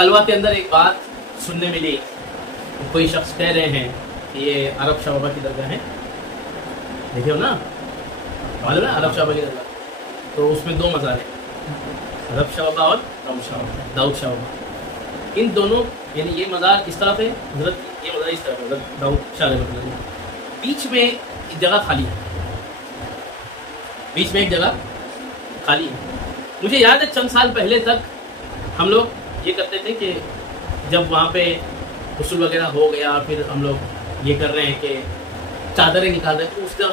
خلوہ کے اندر ایک بات سننے ملی، کوئی شخص کہہ رہے ہیں کہ یہ عرب شاہ بابا کی درگاہ ہے، دیکھے ہو نا، معلوم ہے عرب شاہ بابا کی درگاہ، تو اس میں دو مزار ہیں، عرب شاہ بابا اور داؤد شاہ بابا، ان دونوں یعنی یہ مزار اس طرف ہے حضرت، یہ مزار اس طرف ہے حضرت داؤد شاہ بابا، بیچ میں ایک جگہ خالی ہے، بیچ میں ایک جگہ خالی ہے۔ مجھے یاد ہے چند سال پہلے تک ہم لوگ یہ کرتے تھے کہ جب وہاں پہ غسل وغیرہ ہو گیا پھر ہم لوگ یہ کر رہے ہیں کہ چادریں نکال رہے ہیں، تو اس کا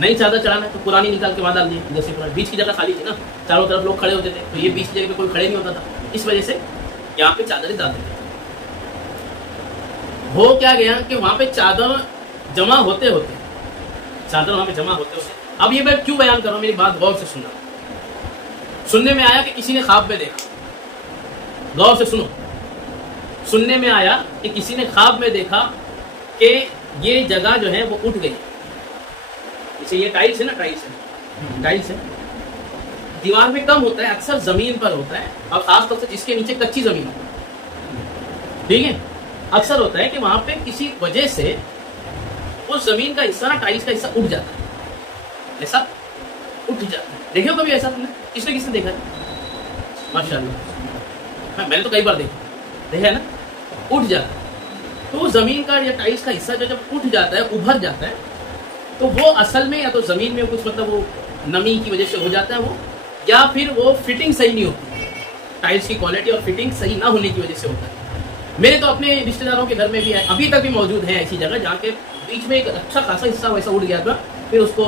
نئی چادر چڑھانا ہے تو پرانی نکال کے وہاں ڈال دی، جیسے بیچ کی جگہ خالی تھی نا، چاروں طرف لوگ کھڑے ہوتے تھے، تو یہ بیچ کی جگہ پہ کوئی کھڑے نہیں ہوتا تھا، اس وجہ سے یہاں پہ چادریں ڈال دیتے تھے۔ ہو کیا گیا کہ وہاں پہ چادر جمع ہوتے ہوتے اب یہ میں کیوں بیان کر رہا ہوں، میری بات غور سے سننا۔ سننے میں آیا کہ کسی نے خواب میں دیکھا، غور سے سنو، سننے میں آیا کہ کسی نے خواب میں دیکھا کہ یہ جگہ جو ہے وہ اٹھ گئی، جیسے یہ ٹائلس ہے نا، ٹائلس ہے، دیوار میں کم ہوتا ہے، اکثر زمین پر ہوتا ہے، اور خاص طور سے جس کے نیچے کچی زمین ہوتی ہے، ٹھیک ہے، اکثر ہوتا ہے کہ وہاں پہ کسی وجہ سے اس زمین کا حصہ نا، ٹائلس کا حصہ اٹھ جاتا ہے، ایسا اٹھ جاتا ہے، دیکھے ہو کبھی ایسا تم نے؟ کس نے دیکھا ہے؟ ماشاء اللہ، میں نے تو کئی بار دیکھا ہے نا، اٹھ جاتا ہے، تو وہ زمین کا یا ٹائلس کا حصہ جو جب اٹھ جاتا ہے، ابھر جاتا ہے، تو وہ اصل میں یا تو زمین میں کچھ مطلب وہ نمی کی وجہ سے ہو جاتا ہے وہ، یا پھر وہ فٹنگ صحیح نہیں ہوتی، ٹائلس کی کوالٹی اور فٹنگ صحیح نہ ہونے کی وجہ سے ہوتا ہے۔ میرے تو اپنے رشتے داروں کے گھر میں بھی ہے، ابھی تک بھی موجود ہے ایسی جگہ جہاں کے بیچ میں ایک اچھا خاصا حصہ ویسا اٹھ گیا تھا، پھر اس کو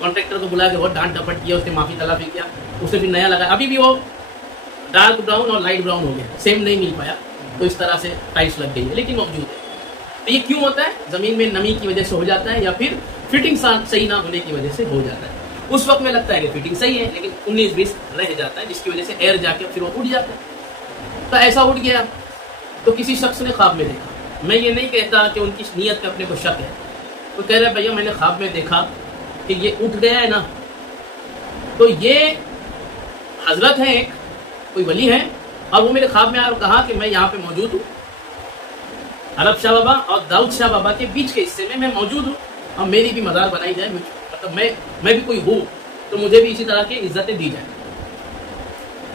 کانٹریکٹر کو بلا کے بہت ڈانٹ ڈپٹ کیا، اس نے معافی طلبی کیا، اس نے پھر نیا لگایا، ابھی بھی وہ ڈارک براؤن اور لائٹ براؤن ہو گیا، سیم نہیں مل پایا، تو اس طرح سے ٹائلس لگ گئی ہے، لیکن موجود ہے۔ تو یہ کیوں ہوتا ہے؟ زمین میں نمی کی وجہ سے ہو جاتا ہے، یا پھر فٹنگ صحیح نہ ہونے کی وجہ سے ہو جاتا ہے۔ اس وقت میں لگتا ہے کہ فٹنگ صحیح ہے، لیکن 19-20 رہ جاتا ہے، جس کی وجہ سے ایئر جا کے پھر وہ اٹھ جاتا ہے۔ تو ایسا اٹھ گیا تو کسی شخص نے خواب میں دیکھا، میں یہ نہیں کہتا کہ ان کی نیت پہ اپنے کو شک ہے، تو کہہ رہا ہے بھیا میں نے خواب میں دیکھا کہ یہ اٹھ گیا ہے نا، تو یہ حضرت ہیں، ایک کوئی ولی ہیں، اور وہ میرے خواب میں آیا اور کہا کہ میں یہاں پہ موجود ہوں، عرب شاہ بابا اور داؤد شاہ بابا کے بیچ کے حصے میں موجود ہوں، اور میری بھی مزار بنائی جائے، مطلب میں بھی کوئی ہوں تو مجھے بھی اسی طرح کی عزتیں دی جائیں۔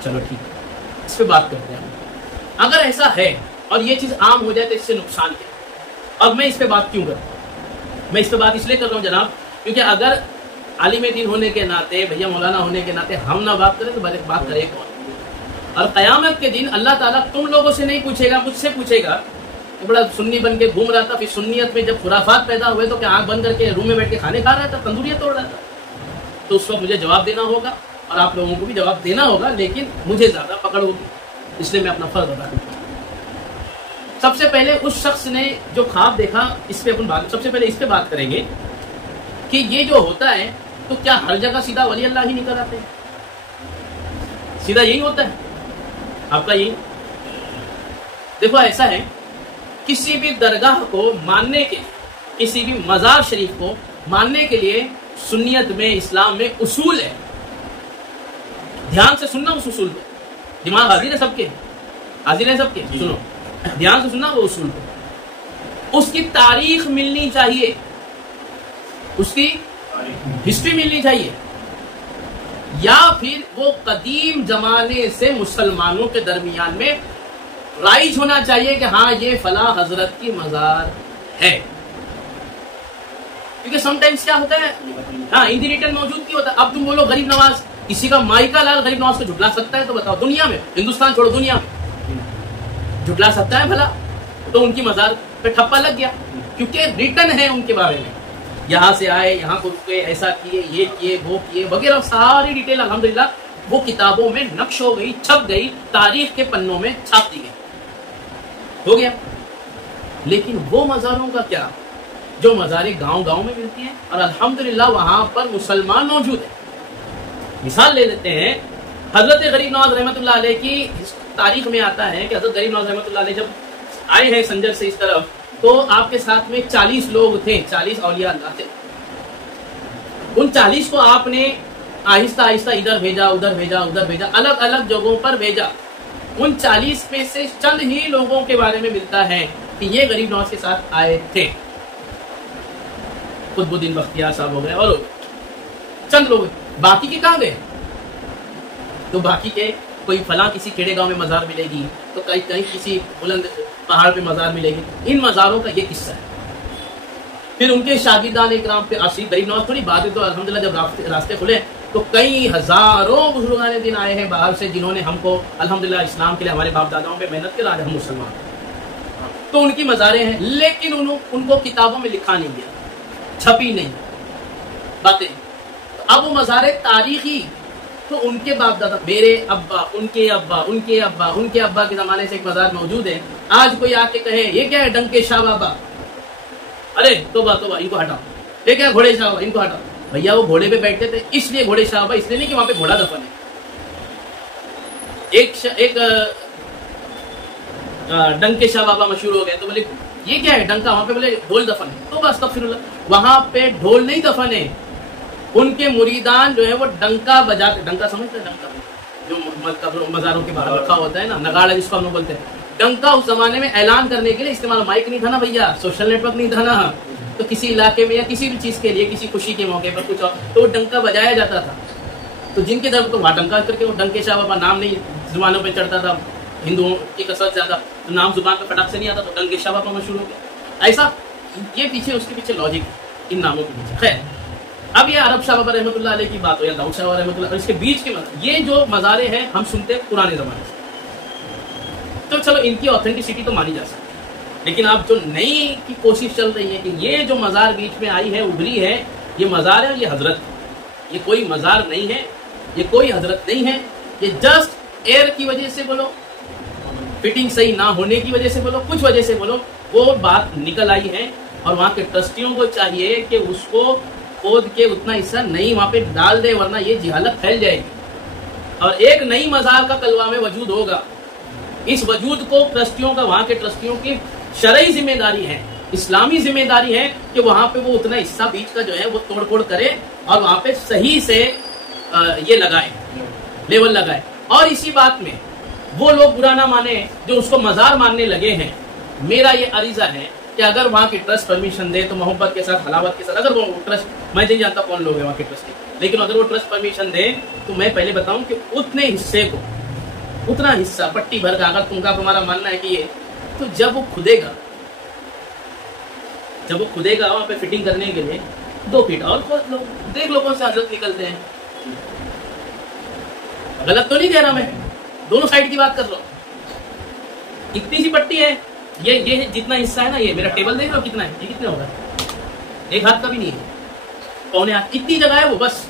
چلو ٹھیک ہے، اس پہ بات کرتے ہیں۔ اگر ایسا ہے اور یہ چیز عام ہو جائے تو اس سے نقصان کیا؟ اور میں اس پہ بات کیوں کروں؟ میں اس پہ بات اس لیے کر رہا ہوں جناب، کیونکہ اگر عالم دین ہونے کے ناطے، بھیا مولانا ہونے کے ناطے ہم نہ بات کریں تو بات کرے کون؟ اور قیامت کے دن اللہ تعالیٰ تم لوگوں سے نہیں پوچھے گا، مجھ سے پوچھے گا کہ بڑا سنی بن کے گھوم رہا تھا، پھر سنیت میں جب خرافات پیدا ہوئے تو کیا آنکھ بند کر کے روم میں بیٹھ کے کھانے کھا رہا تھا، تندوریاں توڑ رہا تھا؟ تو اس وقت مجھے جواب دینا ہوگا، اور آپ لوگوں کو بھی جواب دینا ہوگا، لیکن مجھے زیادہ پکڑ ہوگی، اس لیے میں اپنا فرض ادا کرتا ہوں۔ سب سے پہلے اس شخص نے جو خواب دیکھا، اس پہ سب سے پہلے اس پہ بات کریں گے کہ یہ جو ہوتا ہے تو کیا ہر جگہ سیدھا ولی اللہ ہی نکل آتے ہیں؟ سیدھا یہی ہوتا ہے آپ کا؟ یہی دیکھو، ایسا ہے کسی بھی درگاہ کو ماننے کے، کسی بھی مزار شریف کو ماننے کے لیے سنیت میں، اسلام میں اصول ہے، دھیان سے سننا اس اصول پہ، دماغ حاضر ہے سب کے، حاضر ہے سب کے، سنو دھیان سے سننا وہ اصول پہ۔ اس کی تاریخ ملنی چاہیے، اس کی ہسٹری ملنی چاہیے، یا پھر وہ قدیم زمانے سے مسلمانوں کے درمیان میں رائج ہونا چاہیے کہ ہاں یہ فلاں حضرت کی مزار ہے۔ کیونکہ سم ٹائمز کیا ہوتا ہے، ہاں ان دی ریٹن موجود کی ہوتا ہے۔ اب تم بولو غریب نواز، کسی کا مائکا لال غریب نواز کو جھٹلا سکتا ہے؟ تو بتاؤ، دنیا میں، ہندوستان چھوڑو دنیا میں جھٹلا سکتا ہے بھلا؟ تو ان کی مزار پہ ٹھپا لگ گیا، کیونکہ ریٹن ہے ان کے بارے میں، یہاں سے آئے، یہاں کو رکے، ایسا کیے، یہ کیے، وہ کیے وغیرہ، ساری ڈیٹیل الحمدللہ وہ کتابوں میں نقش ہو گئی، چھپ گئی، تاریخ کے پنوں میں چھاپ دی گئی، ہو گیا۔ لیکن وہ مزاروں کا کیا جو مزاریں گاؤں گاؤں میں ملتی ہیں اور الحمدللہ وہاں پر مسلمان موجود ہیں؟ مثال لے لیتے ہیں، حضرت غریب نواز رحمۃ اللہ علیہ کی تاریخ میں آتا ہے کہ حضرت غریب نواز رحمۃ اللہ علیہ جب آئے ہیں سنجر سے اس طرف، تو آپ کے ساتھ میں 40 لوگ تھے، 40 اولیاء اللہ تھے۔ ان 40 کو آپ نے آہستہ آہستہ ادھر بھیجا، ادھر بھیجا، ادھر بھیجا، الگ الگ جگہوں پر بھیجا، ان 40 میں سے چند ہی لوگوں کے بارے میں ملتا ہے کہ یہ غریب نواز کے ساتھ آئے تھے. قطب الدین بختیار صاحب ہو گئے اور چند لوگ, باقی کے کہاں گئے؟ تو باقی کے کوئی فلاں کسی کھیڑے گاؤں میں مزار ملے گی, تو کہیں کسی بلند پہاڑ پہ مزار ملے گی. ان مزاروں کا یہ قصہ ہے. پھر ان کے شاگردان اکرام پہ عصری غریب نواز تھوڑی بات ہے, تو الحمدللہ جب راستے کھلے تو کئی ہزاروں بزرگان دین آئے ہیں باہر سے, جنہوں نے ہم کو الحمدللہ اسلام کے لیے ہمارے باپ داداؤں پہ محنت کے آج ہم مسلمان ہیں. تو ان کی مزاریں ہیں, لیکن ان کو کتابوں میں لکھا نہیں گیا, چھپی نہیں باتیں. اب وہ مزاریں تاریخی, تو ان کے باپ دادا, میرے ابا, ان کے ابا, ان کے ابا, ان کے ابا کے زمانے سے ایک مزار موجود ہے. آج کوئی آ کے کہے یہ کیا ہے ڈنکے شاہ بابا, ارے توبہ توبہ ان کو ہٹاؤ, یہ کیا گھوڑے شاہ بابا, ان کو ہٹاؤ. بھیا وہ گھوڑے پہ بیٹھتے تھے اس لیے گھوڑے شاہ بابا, اس لیے نہیں کہ وہاں پہ گھوڑا دفن ہے. ایک ڈنکے شاہ بابا مشہور ہو گئے, تو بولے یہ کیا ہے ڈنکا, وہاں پہ بولے ڈھول دفن ہے. تو بس استغفر اللہ, وہاں پہ ڈھول نہیں دفن ہے. ان کے مریدان جو ہے وہ ڈنکا بجاتے, ڈنکا سمجھتے ہیں, ڈنکا جو مزاروں کے باہر رکھا ہوتا ہے نا, نگاڑا جس کو ہم لوگ بولتے ہیں. ڈنکا اس زمانے میں اعلان کرنے کے لیے استعمال, مائک نہیں تھا نا بھیا, سوشل نیٹ ورک نہیں تھا نا, تو کسی علاقے میں یا کسی بھی چیز کے لیے, کسی خوشی کے موقع پر کچھ اور, تو وہ ڈنکا بجایا جاتا تھا. تو جن کے طرف تو وہاں ڈنکا کر کے, وہ ڈنکے شاہ بابا نام نہیں زبانوں پہ چڑھتا تھا, ہندوؤں کی کثرت زیادہ, تو نام زبان پہ فٹاک سے نہیں آتا, تو ڈنکے شاہ بابا مشہور ہو گیا. ایسا یہ پیچھے اس کے پیچھے لاجک ان ناموں کے پیچھے. خیر, اب یہ عرب شاہ بابا رحمۃ اللہ علیہ کی بات ہو یا داؤد شاہ بابا رحمۃ اللہ, اس کے بیچ کے یہ جو مزارے ہیں ہم سنتے پرانے زمانے سے, تو چلو ان کی آتھینٹسٹی تو مانی جا سکتی ہے. لیکن اب جو نئی کی کوشش چل رہی ہے کہ یہ جو مزار بیچ میں آئی ہے, ابھری ہے, یہ مزار ہے اور یہ حضرت, یہ کوئی مزار نہیں ہے, یہ کوئی حضرت نہیں ہے. یہ جسٹ ایئر کی وجہ سے بولو, فٹنگ صحیح نہ ہونے کی وجہ سے بولو, کچھ وجہ سے بولو, وہ بات نکل آئی ہے. اور وہاں کے ٹرسٹیوں کو چاہیے کہ اس کو کھود کے اتنا حصہ نہیں وہاں پہ ڈال دے, ورنہ یہ جہالت پھیل جائے گی. اور ایک نئی مزار کا کلوا میں وجود ہوگا. اس وجود کو ٹرسٹیوں کا, وہاں کے ٹرسٹیوں کی شرعی ذمہ داری ہے, اسلامی ذمہ داری ہے کہ وہاں پہ وہ اتنا حصہ بیچ کا جو ہے وہ توڑ پھوڑ کرے اور وہاں پہ صحیح سے یہ لگائے, لیول لگائے. اور اسی بات میں وہ لوگ برا نہ مانے جو اس کو مزار ماننے لگے ہیں. میرا یہ عریضہ ہے کہ اگر وہاں کی ٹرسٹ پرمیشن دے تو محبت کے ساتھ, حلاوت کے ساتھ, اگر وہ ٹرسٹ, میں نہیں جانتا کون لوگ ہیں وہاں کے ٹرسٹ, لیکن اگر وہ ٹرسٹ پرمیشن دے تو میں پہلے بتاؤں کہ اتنے حصے کو, اتنا حصہ پٹی بھر کا, اگر تم کا تمہارا ماننا ہے کہ یہ, تو جب وہ کھدے گا, وہاں پہ فٹنگ کرنے کے لیے 2 فٹ اور کھود لو, دیکھ لو کون سے حضرت نکلتے ہیں. غلط تو نہیں کہہ رہا میں, دونوں سائڈ کی بات کر رہا ہوں. اتنی سی پٹی ہے, یہ جتنا حصہ ہے نا, یہ میرا ٹیبل دیکھ لو کتنا ہے, یہ کتنا ہوگا, 1 ہاتھ کا بھی نہیں ہے, پونے ہاتھ, اتنی جگہ ہے وہ, بس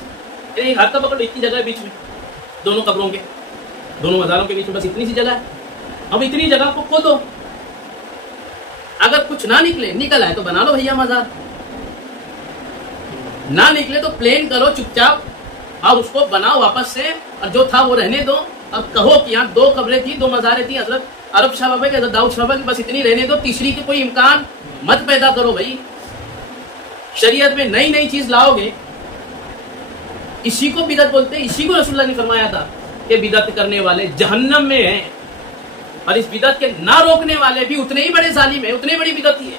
1 ہاتھ کا پکڑو, اتنی جگہ ہے بیچ میں, دونوں قبروں کے, دونوں مزاروں کے بیچ میں بس اتنی سی جگہ ہے. اب اتنی جگہ کو کھودو, اگر کچھ نہ نکل آئے تو بنا لو بھیا مزار, نہ نکلے تو پلین کرو چپ چاپ, اور اس کو بناؤ واپس سے, اور جو تھا وہ رہنے دو. اب کہو کہ یہاں 2 قبریں تھی, 2 مزاریں تھی, حضرت عرب شاہ بابا کی, حضرت داؤد شاہ بابا کی, بس اتنی رہنے دو, تیسری کے کوئی امکان مت پیدا کرو بھائی. شریعت میں نئی چیز لاؤ گے, اسی کو بدعت بولتے ہیں. اسی کو رسول اللہ نے فرمایا تھا کہ بدعت کرنے والے جہنم میں ہیں, اور اس بدعت کے نہ روکنے والے بھی اتنے ہی بڑے ظالم ہیں, اتنے بڑی بدعتی ہے.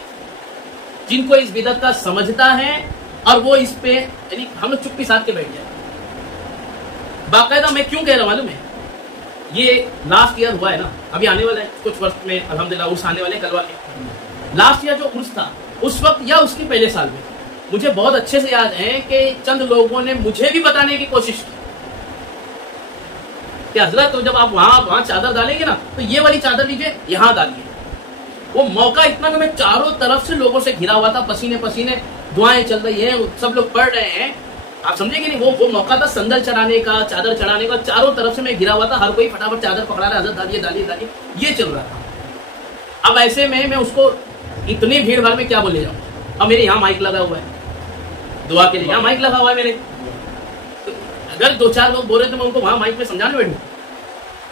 جن کو اس بدعت کا سمجھتا ہے اور وہ اس پہ, یعنی ہم لوگ چپی ساتھ کے بیٹھ جائیں. باقاعدہ میں کیوں کہہ رہا ہوں معلوم ہے, یہ لاسٹ ایئر ہوا ہے نا, ابھی آنے والا ہے کچھ وقت میں الحمدللہ عرس آنے والے کلوا کے. لاسٹ ایئر جو عرس تھا اس وقت یا اس کے پہلے سال میں, مجھے بہت اچھے سے یاد ہے کہ چند لوگوں نے مجھے بھی بتانے کی کوشش کی کہ حضرت تو جب آپ وہاں چادر ڈالیں گے نا, تو یہ والی چادر لیجیے, یہاں ڈالیے. وہ موقع اتنا کہ میں چاروں طرف سے لوگوں سے گھرا ہوا تھا, پسینے دعائیں چل رہی ہیں, سب لوگ پڑھ رہے ہیں, آپ سمجھے کہ نہیں. وہ موقع تھا سندل چڑھانے کا, چادر چڑھانے کا, چاروں طرف سے میں گھرا ہوا تا, ہر کوئی فٹافٹ چادر پکڑا رہا, حضرت ڈالیے, یہ چل رہا تھا. اب ایسے میں اس کو اتنی بھیڑ بھاڑ میں کیا بولے جاؤں. اب میرے یہاں مائک لگا ہوا ہے دعا کے لیے, یہاں مائک لگا ہوا ہے میرے, اگر 2-4 لوگ بول رہے تو میں ان کو وہاں مائک میں سمجھانے بیٹھوں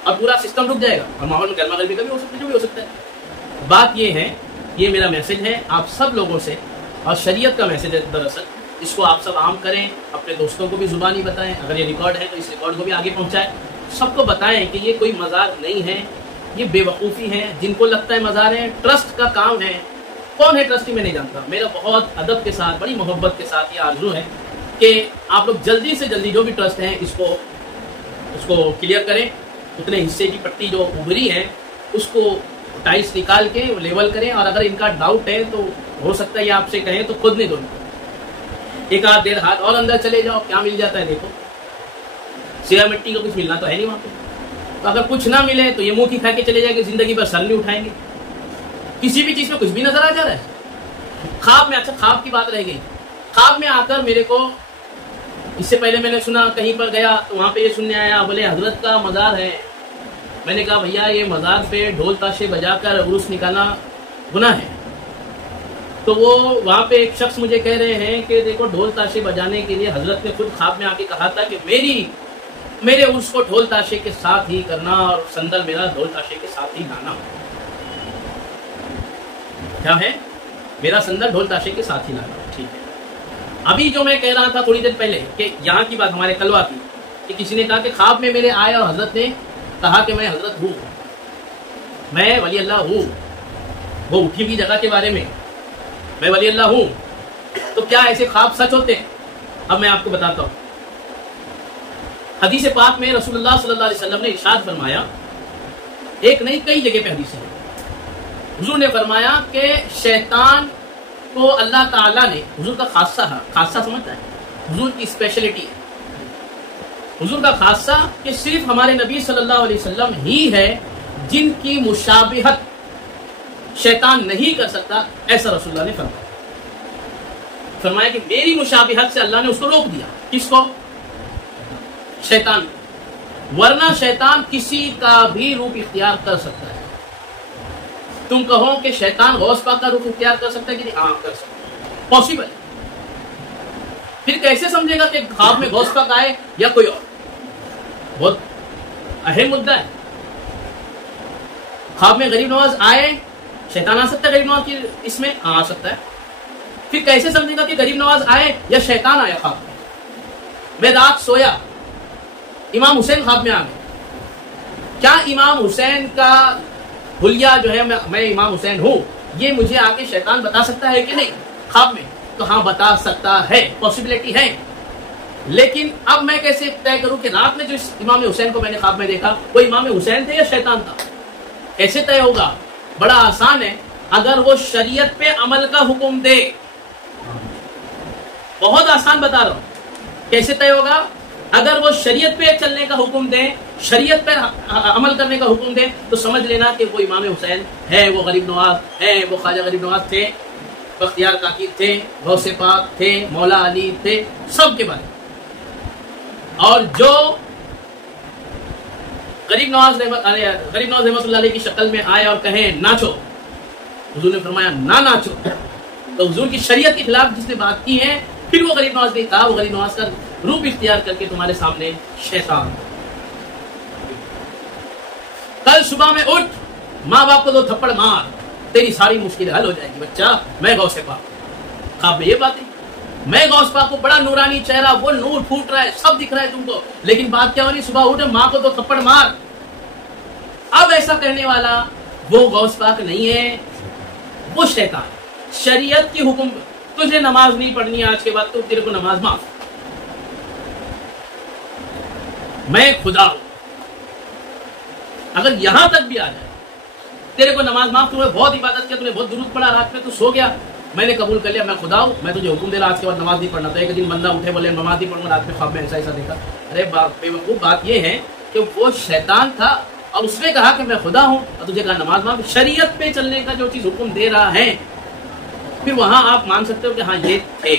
اور پورا سسٹم رک جائے گا, اور ماحول میں گرما گرمی کا بھی ہو سکتا ہے, جو بھی ہو سکتا ہے. بات یہ ہے, یہ میرا میسج ہے آپ سب لوگوں سے, اور شریعت کا میسج ہے دراصل. اس کو آپ سب عام کریں, اپنے دوستوں کو بھی زبانی بتائیں, اگر یہ ریکارڈ ہے تو اس ریکارڈ کو بھی آگے پہنچائیں, سب کو بتائیں کہ یہ کوئی مزار نہیں ہے, یہ بے وقوفی ہیں جن کو لگتا ہے مزار ہے، ٹرسٹ کا کام ہے. کون ہے ٹرسٹی میں نہیں جانتا. میرا بہت ادب کے ساتھ، بڑی محبت کے ساتھ یہ آرزو ہے کہ آپ لوگ جلدی سے جلدی جو بھی ٹرسٹ ہیں اس کو کلیئر کریں. اتنے حصے کی پٹی جو ابھری ہے اس کو ٹائلس نکال کے لیول کریں، اور اگر ان کا ڈاؤٹ ہے تو ہو سکتا ہے یہ آپ سے کہیں تو خود نہیں دو. ایک آدھ 1.5 ہاتھ اور اندر چلے جاؤ، کیا مل جاتا ہے دیکھو. سیاہ مٹی کا کچھ ملنا تو ہے نہیں وہاں پہ. تو اگر کچھ نہ ملے تو یہ منہ کی کھا کے چلے جائیں گے، زندگی بھر سر نہیں اٹھائیں گے. کسی بھی چیز میں کچھ بھی نظر آ جا رہا ہے. خواب میں، اچھا خواب کی بات رہ گئی. خواب میں آ کر میرے کو، اس سے پہلے میں نے سنا کہیں پر گیا تو وہاں پہ یہ سننے آیا، بولے حضرت کا مزار ہے. میں نے کہا بھیا یہ مزار پہ ڈھول تاشے بجا کر عروس نکالنا گناہ ہے. تو وہ وہاں پہ ایک شخص مجھے کہہ رہے ہیں کہ دیکھو ڈھول تاشے بجانے کے لیے حضرت نے خود خواب میں آ کے کہا تھا کہ میرے عرس کو ڈھول تاشے کے ساتھ ہی کرنا، اور سندر میرا ڈھول تاشے کے ساتھ ہی گانا. کیا ہے؟ میرا سندر ڈھول تاشے کے ساتھ ہی لانا. ٹھیک ہے. ابھی جو میں کہہ رہا تھا تھوڑی دیر پہلے کہ یہاں کی بات ہمارے کلوا کی، کہ کسی نے کہا کہ خواب میں میرے آئے اور حضرت نے کہا کہ میں حضرت ہوں، میں ولی اللہ ہوں. وہ اٹھی ہوئی جگہ کے بارے میں، میں ولی اللہ ہوں. تو کیا ایسے خواب سچ ہوتے ہیں؟ اب میں آپ کو بتاتا ہوں. حدیث پاک میں رسول اللہ صلی اللہ علیہ وسلم نے ارشاد فرمایا، ایک نہیں کئی جگہ پہ حدیث ہے. حضور نے فرمایا کہ شیطان کو اللہ تعالیٰ نے، حضور کا خاصہ سمجھتا ہے، حضور کی اسپیشلٹی ہے. حضور کا خاصہ کہ صرف ہمارے نبی صلی اللہ علیہ وسلم ہی ہے جن کی مشابہت شیطان نہیں کر سکتا. ایسا رسول اللہ نے فرمایا کہ میری مشابہت سے اللہ نے اس کو روک دیا. کس کو؟ شیطان. ورنہ شیطان کسی کا بھی روپ اختیار کر سکتا ہے. تم کہو کہ شیطان غوث پاک کا روپ اختیار کر سکتا ہے کہ نہیں؟ ہاں کر سکتا ہے، پاسبل ہے. پھر کیسے سمجھے گا کہ خواب میں غوث پاک آئے یا کوئی اور؟ بہت اہم مدعا ہے. خواب میں غریب نواز آئے، شیطان آ سکتا ہے غریب نواز کی اس میں؟ ہاں آ سکتا ہے. پھر کیسے سمجھے گا کہ غریب نواز آئے یا شیطان آیا خواب میں؟ میں رات سویا، امام حسین خواب میں آ گئے. کیا امام حسین کا حلیہ جو ہے میں امام حسین ہوں، یہ مجھے آ کے شیطان بتا سکتا ہے کہ نہیں خواب میں؟ تو ہاں بتا سکتا ہے، پاسبلٹی ہے. لیکن اب میں کیسے طے کروں کہ رات میں جو امام حسین کو میں نے خواب میں دیکھا وہ امام حسین تھے یا شیطان تھا؟ کیسے طے ہوگا؟ بڑا آسان ہے. اگر وہ شریعت پہ عمل کا حکم دے، بہت آسان بتا رہا ہوں. کیسے طے ہوگا؟ اگر وہ شریعت پہ چلنے کا حکم دے، شریعت پہ عمل کرنے کا حکم دے، تو سمجھ لینا کہ وہ امام حسین ہے، وہ غریب نواز ہے، وہ خواجہ غریب نواز تھے، بختیار کاکی تھے، غوث پاک تھے، مولا علی تھے، سب کے بارے میں. اور جو غریب نواز رحمت اللہ علیہ کی شکل میں آئے اور کہیں ناچو، حضور نے فرمایا نہ ناچو. تو حضور کی شریعت کے خلاف جس نے بات کی ہے، پھر وہ غریب نواز نہیں کہا، وہ غریب نواز کا روپ اختیار کر کے تمہارے سامنے شیطان. کل صبح میں اٹھ، ماں باپ کو 2 تھپڑ مار، تیری ساری مشکلیں حل ہو جائے گی بچہ. میں غوث پاک. خواب میں یہ بات ہے. میں غوث پاک کو، بڑا نورانی چہرہ، وہ نور پھوٹ رہا ہے، سب دکھ رہا ہے تم کو، لیکن بات کیا ہو رہی؟ صبح اٹھ ماں کو 2 تھپڑ مار. اب ایسا کہنے والا وہ غوث پاک نہیں ہے، وہ شیطان. شریعت کی حکم، تجھے نماز نہیں پڑھنی ہے آج کے بعد، تو تیرے کو نماز معاف. میں خدا ہوں. اگر یہاں تک بھی آ جائے تیرے کو نماز معاف، تو بہت عبادت کیا، تو نے بہت درود پڑھا رات میں، تو سو گیا، میں نے قبول کر لیا میں خدا ہوں، میں تجھے حکم دے رہا آج کے بعد نماز نہیں پڑھنا. تو ایک دن بندہ اٹھے بولے نماز نہیں پڑھوں گا، رات میں خواب میں ایسا ایسا دیکھا. ارے بے وقوف، بات یہ ہے کہ وہ شیطان تھا اور اس نے کہا کہ میں خدا ہوں اور تجھے کہا نماز معاف. شریعت پہ چلنے کا جو چیز حکم دے رہا ہے، پھر وہاں آپ مان سکتے ہو کہ ہاں یہ تھے.